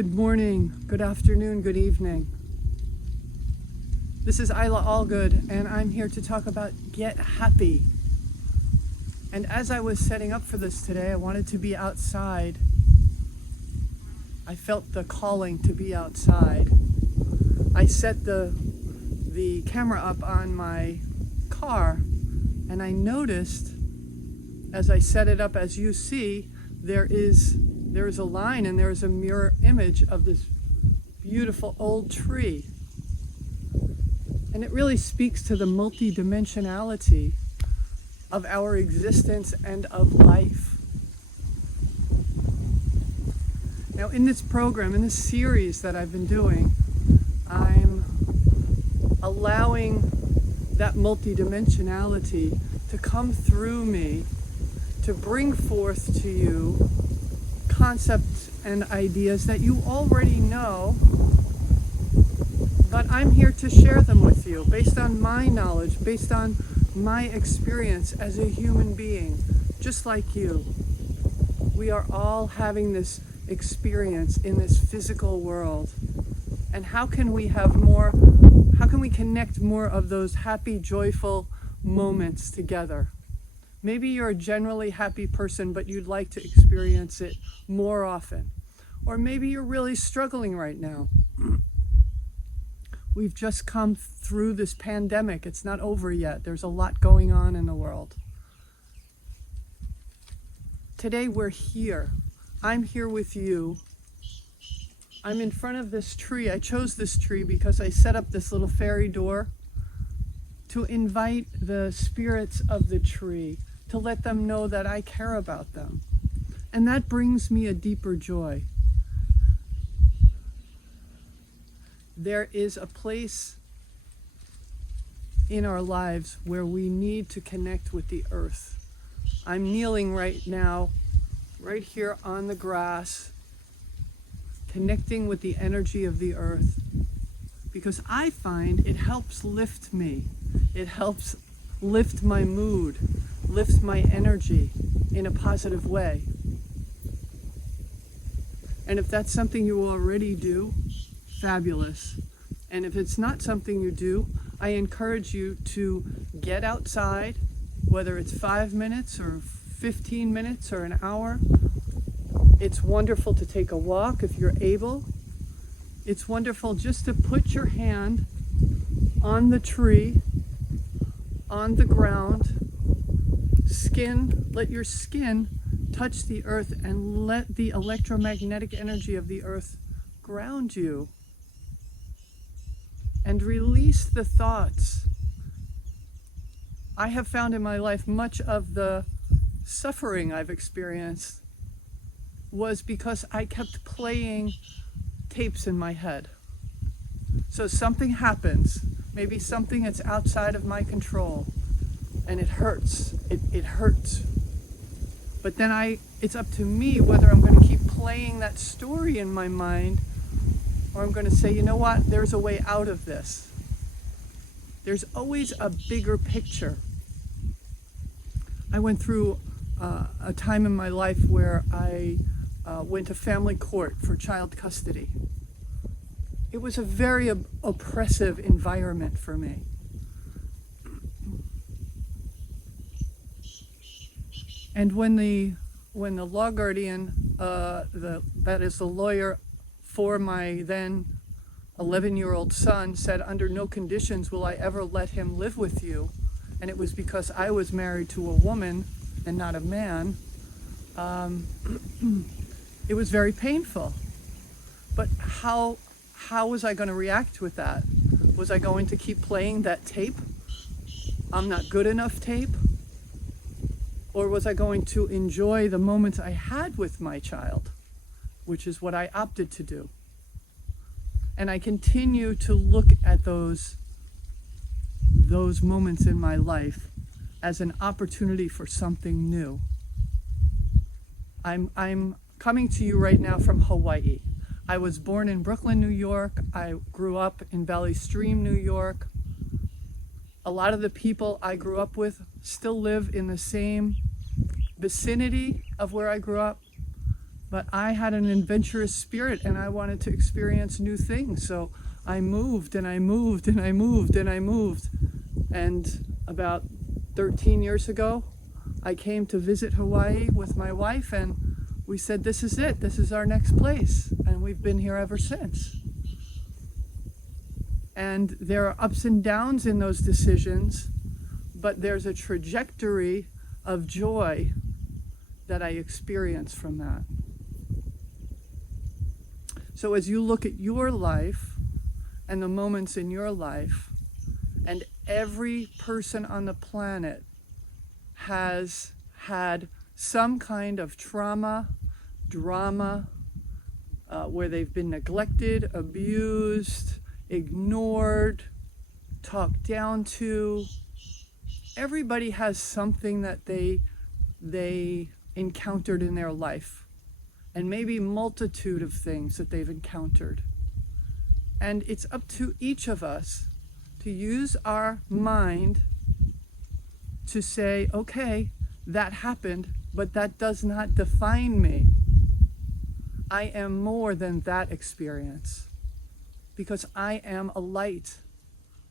Good morning, good afternoon, good evening. This is Eila Allgood, and I'm here to talk about Get Happy. And as I was setting up for this today, I wanted to be outside. I felt the calling to be outside. I set the camera up on my car, and I noticed as I set it up, as you see, there is a line and there is a mirror image of this beautiful old tree. And it really speaks to the multidimensionality of our existence and of life. Now, in this program, in this series that I've been doing, I'm allowing that multidimensionality to come through me, to bring forth to you concepts and ideas that you already know, but I'm here to share them with you based on my knowledge, based on my experience as a human being, just like you. We are all having this experience in this physical world. And how can we connect more of those happy, joyful moments together? Maybe you're a generally happy person, but you'd like to experience it more often. Or maybe you're really struggling right now. We've just come through this pandemic. It's not over yet. There's a lot going on in the world. Today we're here. I'm here with you. I'm in front of this tree. I chose this tree because I set up this little fairy door to invite the spirits of the tree, to let them know that I care about them. And that brings me a deeper joy. There is a place in our lives where we need to connect with the earth. I'm kneeling right now, right here on the grass, connecting with the energy of the earth, because I find it helps lift me. It helps lift my mood, lift my energy in a positive way. And if that's something you already do, fabulous. And if it's not something you do, I encourage you to get outside, whether it's 5 minutes or 15 minutes or an hour. It's wonderful to take a walk if you're able. It's wonderful just to put your hand on the tree, on the ground, let your skin touch the earth and let the electromagnetic energy of the earth ground you. And release the thoughts. I have found in my life much of the suffering I've experienced was because I kept playing tapes in my head. So something happens, maybe something that's outside of my control, and it hurts. It hurts. But then it's up to me whether I'm going to keep playing that story in my mind, or I'm going to say, you know what, there's a way out of this. There's always a bigger picture. I went through a time in my life where I went to family court for child custody. It was a very oppressive environment for me. And when the law guardian, that is the lawyer for my then 11-year-old son, said, under no conditions will I ever let him live with you, and it was because I was married to a woman and not a man, it was very painful. But how was I going to react with that? Was I going to keep playing that tape? I'm not good enough tape? Or was I going to enjoy the moments I had with my child, which is what I opted to do? And I continue to look at those moments in my life as an opportunity for something new. I'm coming to you right now from Hawaii. I was born in Brooklyn, New York. I grew up in Valley Stream, New York. A lot of the people I grew up with still live in the same vicinity of where I grew up. But I had an adventurous spirit and I wanted to experience new things. So I moved and I moved and I moved and I moved. And about 13 years ago, I came to visit Hawaii with my wife, and we said, this is it. This is our next place. And we've been here ever since. And there are ups and downs in those decisions, but there's a trajectory of joy that I experience from that. So as you look at your life and the moments in your life, and every person on the planet has had some kind of trauma, drama, where they've been neglected, abused, ignored, talked down to. Everybody has something that they encountered in their life, and maybe multitude of things that they've encountered. And it's up to each of us to use our mind to say, okay, that happened, but that does not define me. I am more than that experience, because I am a light.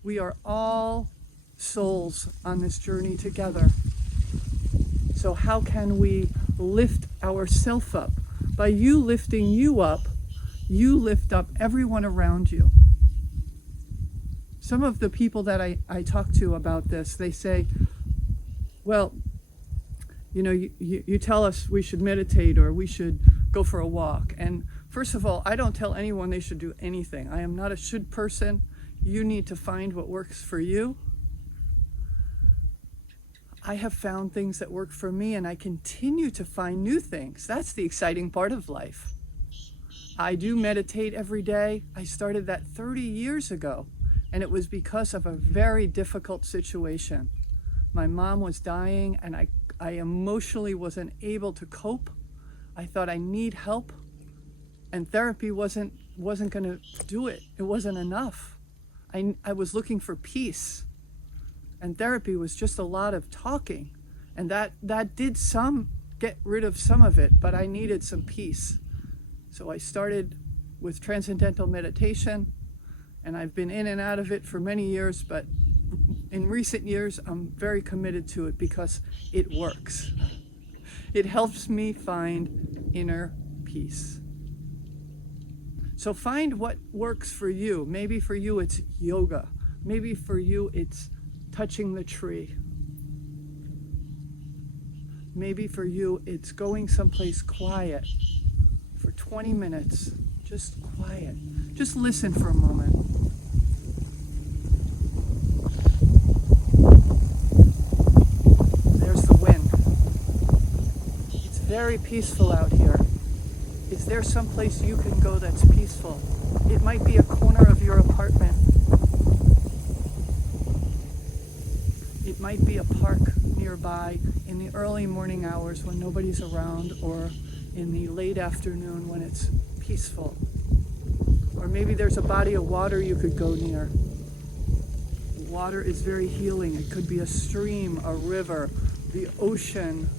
We are all souls on this journey together. So how can we lift ourselves up? By you lifting you up, you lift up everyone around you. Some of the people that I talk to about this, they say, well, you know, you tell us we should meditate or we should go for a walk. And first of all, I don't tell anyone they should do anything. I am not a should person. You need to find what works for you. I have found things that work for me, and I continue to find new things. That's the exciting part of life. I do meditate every day. I started that 30 years ago, and it was because of a very difficult situation. My mom was dying, and I emotionally wasn't able to cope. I thought I need help, and therapy wasn't going to do it. It wasn't enough. I was looking for peace. And therapy was just a lot of talking. And that did get rid of some of it, but I needed some peace. So I started with transcendental meditation, and I've been in and out of it for many years, but in recent years, I'm very committed to it because it works. It helps me find inner peace. So find what works for you. Maybe for you, it's yoga. Maybe for you, it's touching the tree. Maybe for you, it's going someplace quiet for 20 minutes, just quiet. Just listen for a moment. There's the wind. It's very peaceful out here. Is there someplace you can go that's peaceful? It might be a corner of your apartment. It might be a park nearby in the early morning hours when nobody's around, or in the late afternoon when it's peaceful. Or maybe there's a body of water you could go near. Water is very healing. It could be a stream, a river, the ocean,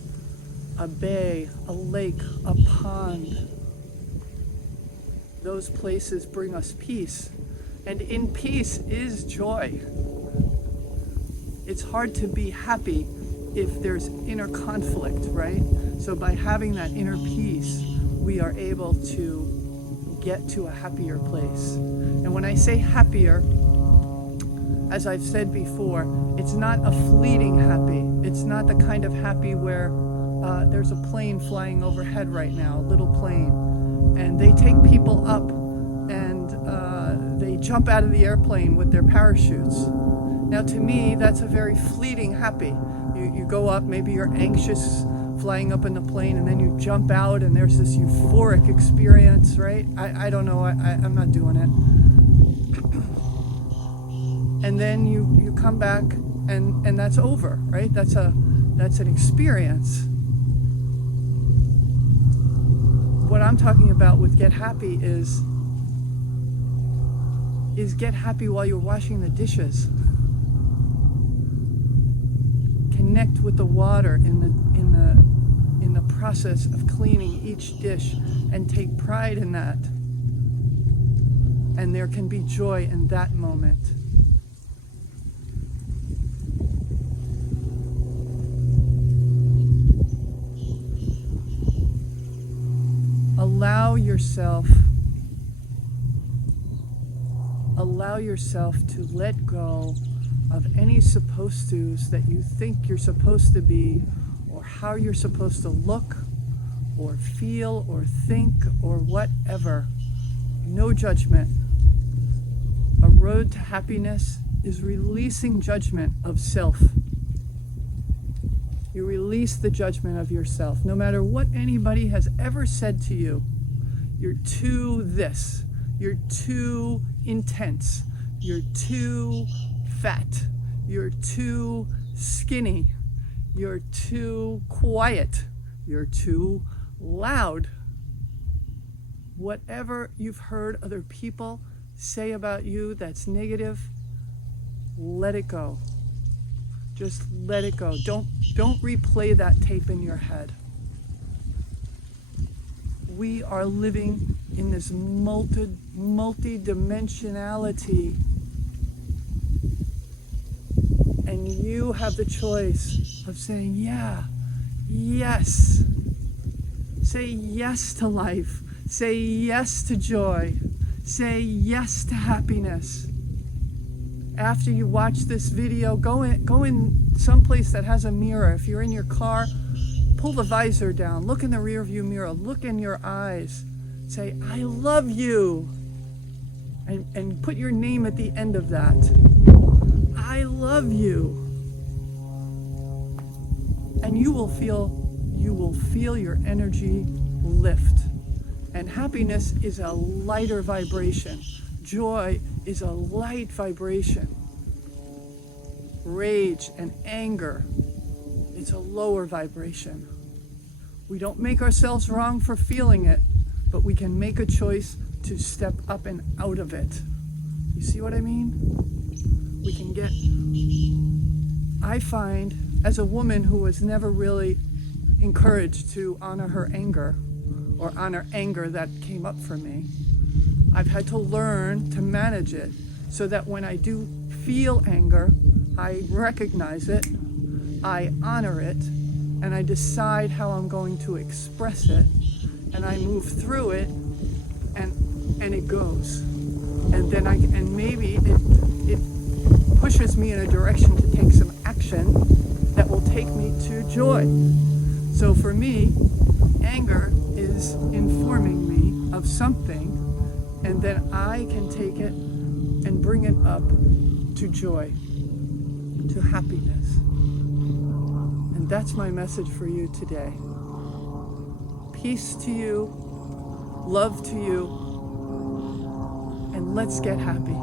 a bay, a lake, a pond. Those places bring us peace. And in peace is joy. It's hard to be happy if there's inner conflict, right? So by having that inner peace, we are able to get to a happier place. And when I say happier, as I've said before, it's not a fleeting happy. It's not the kind of happy where there's a plane flying overhead right now, a little plane, and they take people up and they jump out of the airplane with their parachutes. Now, to me, that's a very fleeting happy. You go up, maybe you're anxious flying up in the plane, and then you jump out, and there's this euphoric experience, right? I don't know, I'm not doing it. And then you come back, and that's over, right? That's an experience. What I'm talking about with Get Happy is get happy while you're washing the dishes. Connect with the water in in the process of cleaning each dish and take pride in that. And there can be joy in that moment. Allow yourself to let go of any supposed to's that you think you're supposed to be, or how you're supposed to look, or feel, or think, or whatever. No judgment. A road to happiness is releasing judgment of self. You release the judgment of yourself. No matter what anybody has ever said to you, you're too this, you're too intense, you're too fat, you're too skinny, you're too quiet, you're too loud. Whatever you've heard other people say about you that's negative, let it go. Just let it go. Don't replay that tape in your head. We are living in this multidimensionality, and you have the choice of saying, yeah, yes. Say yes to life. Say yes to joy. Say yes to happiness. After you watch this video, go in someplace that has a mirror. If you're in your car, pull the visor down. Look in the rearview mirror. Look in your eyes. Say, I love you. And put your name at the end of that. I love you. And you will feel your energy lift. And happiness is a lighter vibration. Joy is a light vibration. Rage and anger, it's a lower vibration. We don't make ourselves wrong for feeling it, but we can make a choice to step up and out of it. You see what I mean? We can get... I find, as a woman who was never really encouraged to honor her anger, or honor anger that came up for me, I've had to learn to manage it so that when I do feel anger, I recognize it, I honor it, and I decide how I'm going to express it, and I move through it, and it goes. And then maybe it pushes me in a direction to take some action that will take me to joy. So for me, anger is informing me of something, and then I can take it and bring it up to joy, to happiness. And that's my message for you today. Peace to you, love to you, and let's get happy.